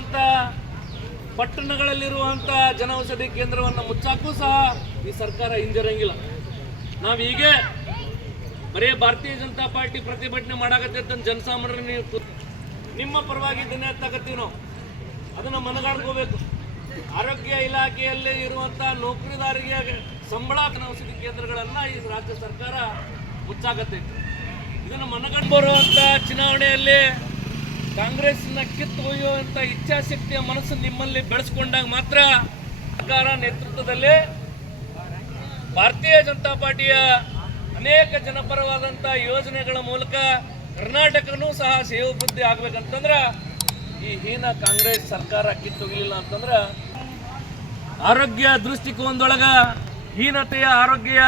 ಇರುವಂತ ಪಟ್ಟಣಗಳಲ್ಲಿರುವಂತ ಜನೌಷಧಿ ಕೇಂದ್ರವನ್ನು ಮುಚ್ಚಾಕೂ ಸಹ ಈ ಸರ್ಕಾರ ಹಿಂಜರಂಗಿಲ್ಲ. ನಾವು ಹೀಗೆ ಬರೀ ಭಾರತೀಯ ಜನತಾ ಪಾರ್ಟಿ ಪ್ರತಿಭಟನೆ ಮಾಡಾಕತ್ತೈತೆ ಜನಸಾಮಾನ್ಯರು ನಿಮ್ಮ ಪರವಾಗಿ ಇದನ್ನೇ ತಗತ್ತೀವಿ ನಾವು. ಅದನ್ನ ಮನಗಾಡ್ಕೋಬೇಕು. ಆರೋಗ್ಯ ಇಲಾಖೆಯಲ್ಲಿ ಇರುವಂತ ನೌಕರಿದಾರರಿಗೆ ಸಂಬಳ ಔಷಧಿ ಕೇಂದ್ರಗಳನ್ನ ಈ ರಾಜ್ಯ ಸರ್ಕಾರ ಮುಚ್ಚಾಕತ್ತೈತೆ. ಇದನ್ನು ಮನಗಂಡು ಬರುವಂತ ಚುನಾವಣೆಯಲ್ಲಿ ಕಾಂಗ್ರೆಸ್ನ ಕಿತ್ತು ಒಯ್ಯುವಂತ ಇಚ್ಛಾಶಕ್ತಿಯ ಮನಸ್ಸು ನಿಮ್ಮಲ್ಲಿ ಬೆಳೆಸ್ಕೊಂಡಾಗ ಮಾತ್ರ ಸರ್ಕಾರ ನೇತೃತ್ವದಲ್ಲಿ ಭಾರತೀಯ ಜನತಾ ಪಾರ್ಟಿಯ ಅನೇಕ ಜನಪರವಾದಂಥ ಯೋಜನೆಗಳ ಮೂಲಕ ಕರ್ನಾಟಕನೂ ಸಹ ಸೇವಾಭಿವೃದ್ಧಿ ಆಗ್ಬೇಕಂತಂದ್ರೆ ಈ ಹೀನ ಕಾಂಗ್ರೆಸ್ ಸರ್ಕಾರ ಕಿತ್ತೊಗಿಲಿಲ್ಲ ಅಂತಂದ್ರೆ ಆರೋಗ್ಯ ದೃಷ್ಟಿಕೋನದೊಳಗ ಹೀನತೆಯ ಆರೋಗ್ಯ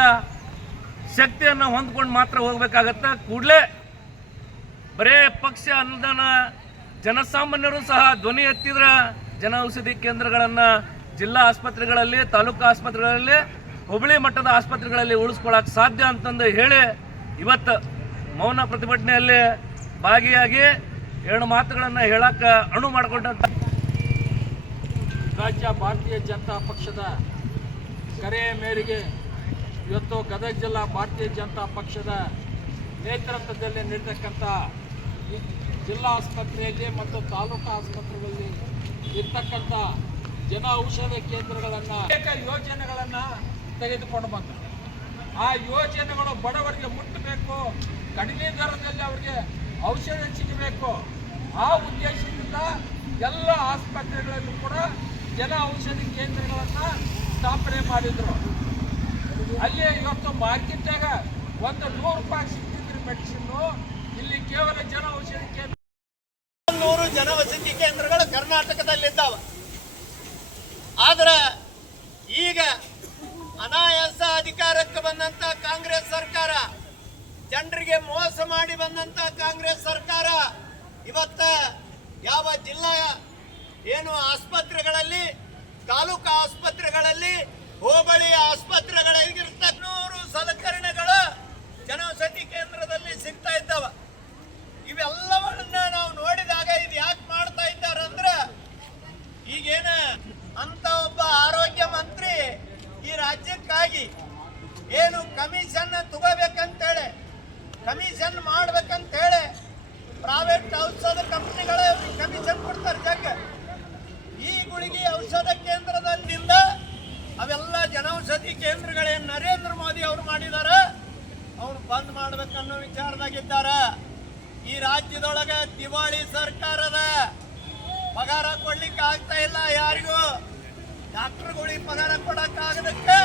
ಶಕ್ತಿಯನ್ನು ಹೊಂದ್ಕೊಂಡು ಮಾತ್ರ ಹೋಗ್ಬೇಕಾಗತ್ತ. ಕೂಡಲೇ ಬರೇ ಪಕ್ಷ ಅನುದಾನ ಜನಸಾಮಾನ್ಯರು ಸಹ ಧ್ವನಿ ಎತ್ತಿದ್ರ ಜನೌಷಧಿ ಕೇಂದ್ರಗಳನ್ನು ಜಿಲ್ಲಾ ಆಸ್ಪತ್ರೆಗಳಲ್ಲಿ, ತಾಲೂಕು ಆಸ್ಪತ್ರೆಗಳಲ್ಲಿ, ಹೋಬಳಿ ಮಟ್ಟದ ಆಸ್ಪತ್ರೆಗಳಲ್ಲಿ ಉಳಿಸ್ಕೊಳ್ಳೋಕೆ ಸಾಧ್ಯ ಅಂತಂದು ಹೇಳಿ ಇವತ್ತು ಮೌನ ಪ್ರತಿಭಟನೆಯಲ್ಲಿ ಭಾಗಿಯಾಗಿ ಎರಡು ಮಾತುಗಳನ್ನು ಹೇಳಕ್ಕೆ ಅಣು ಮಾಡಿಕೊಂಡಂತ ರಾಜ್ಯ ಭಾರತೀಯ ಜನತಾ ಪಕ್ಷದ ಕರೆಯ ಮೇರೆಗೆ ಇವತ್ತು ಗದಗ ಜಿಲ್ಲಾ ಭಾರತೀಯ ಜನತಾ ಪಕ್ಷದ ನೇತೃತ್ವದಲ್ಲಿ ನೀಡತಕ್ಕಂಥ ಜಿಲ್ಲಾ ಆಸ್ಪತ್ರೆಯಲ್ಲಿ ಮತ್ತು ತಾಲೂಕು ಆಸ್ಪತ್ರೆಗಳಲ್ಲಿ ಇರ್ತಕ್ಕಂಥ ಜನ ಔಷಧ ಕೇಂದ್ರಗಳನ್ನು ಅನೇಕ ಯೋಜನೆಗಳನ್ನು ತೆಗೆದುಕೊಂಡು ಬಂದರು. ಆ ಯೋಜನೆಗಳು ಬಡವರಿಗೆ ಮುಟ್ಟಬೇಕು, ಕಡಿಮೆ ದರದಲ್ಲಿ ಅವರಿಗೆ ಔಷಧ ಸಿಗಬೇಕು. ಆ ಉದ್ದೇಶದಿಂದ ಎಲ್ಲ ಆಸ್ಪತ್ರೆಗಳಲ್ಲೂ ಕೂಡ ಜನ ಔಷಧಿ ಕೇಂದ್ರಗಳನ್ನು ಸ್ಥಾಪನೆ ಮಾಡಿದರು. ಅಲ್ಲಿ ಇವತ್ತು ಮಾರ್ಕೆಟ್ನಾಗ ಒಂದು 100 ರೂಪಾಯಿ ಸಿಗ್ತಿದ್ರು ಮೆಡಿಸಿನ್ನು, ಇಲ್ಲಿ ಕೇವಲ ಜನ ಔಷಧಿ ಕೇಂದ್ರ 100 ಜನೌಷಧಿ ಕೇಂದ್ರಗಳು ಕರ್ನಾಟಕದಲ್ಲಿದ್ದಾವೆ. ಆದ್ರೆ ಈಗ ಅನಾಯಾಸ ಅಧಿಕಾರಕ್ಕೆ ಬಂದಂತ ಕಾಂಗ್ರೆಸ್ ಸರ್ಕಾರ, ಜನರಿಗೆ ಮೋಸ ಮಾಡಿ ಬಂದಂತ ಕಾಂಗ್ರೆಸ್ ಸರ್ಕಾರ ಇವತ್ತ ಯಾವ ಜಿಲ್ಲಾ ಏನು ಆಸ್ಪತ್ರೆಗಳಲ್ಲಿ, ತಾಲೂಕು ಆಸ್ಪತ್ರೆಗಳಲ್ಲಿ, ಹೋಬಳಿ ಆಸ್ಪತ್ರೆಗಳಿಗಿರ್ತಕ್ಕ 100 ಸಲಕರಣೆಗಳು ಜನೌಷಧಿ ಕೇಂದ್ರದಲ್ಲಿ ಸಿಗ್ತಾ ಇದ್ದಾವ. ಇವೆಲ್ಲವನ್ನ ನಾವು ನೋಡಿದಾಗ ಇದು ಯಾಕೆ ಮಾಡ್ತಾ ಇದ್ದಾರಂದ್ರೆ ಈಗೇನ ಅಂತ ಒಬ್ಬ ಆರೋಗ್ಯ ಮಂತ್ರಿ ಈ ರಾಜ್ಯಕ್ಕಾಗಿ ಏನು ಕಮಿಷನ್ ತಗೋಬೇಕಂತೇಳಿ, ಕಮಿಷನ್ ಮಾಡ್ಬೇಕಂತೇಳಿ ಪ್ರೈವೇಟ್ ಔಷಧ ಕಂಪ್ನಿಗಳೇ ಕಮಿಷನ್ ಕೊಡ್ತಾರೆ. ಜಗ್ಗ ಈ ಗುಳಿಗೆ ಔಷಧ ಕೇಂದ್ರದಿಂದ ಅವೆಲ್ಲ ಜನೌಷಧಿ ಕೇಂದ್ರಗಳೇನು ನರೇಂದ್ರ ಮೋದಿ ಅವರು ಮಾಡಿದಾರೆ ಅವ್ರು ಬಂದ್ ಮಾಡ್ಬೇಕನ್ನೋ ವಿಚಾರದಾಗಿದ್ದಾರ. ಈ ರಾಜ್ಯದೊಳಗೆ ದಿವಾಳಿ ಸರ್ಕಾರದ ಪಗಾರ ಕೊಡ್ಲಿಕ್ಕೆ ಆಗ್ತಾ ಇಲ್ಲ ಯಾರಿಗೂ. ಡಾಕ್ಟರ್ಗಳಿಗೆ ಪಗಾರ ಕೊಡಕ್ಕಾಗದಕ್ಕೆ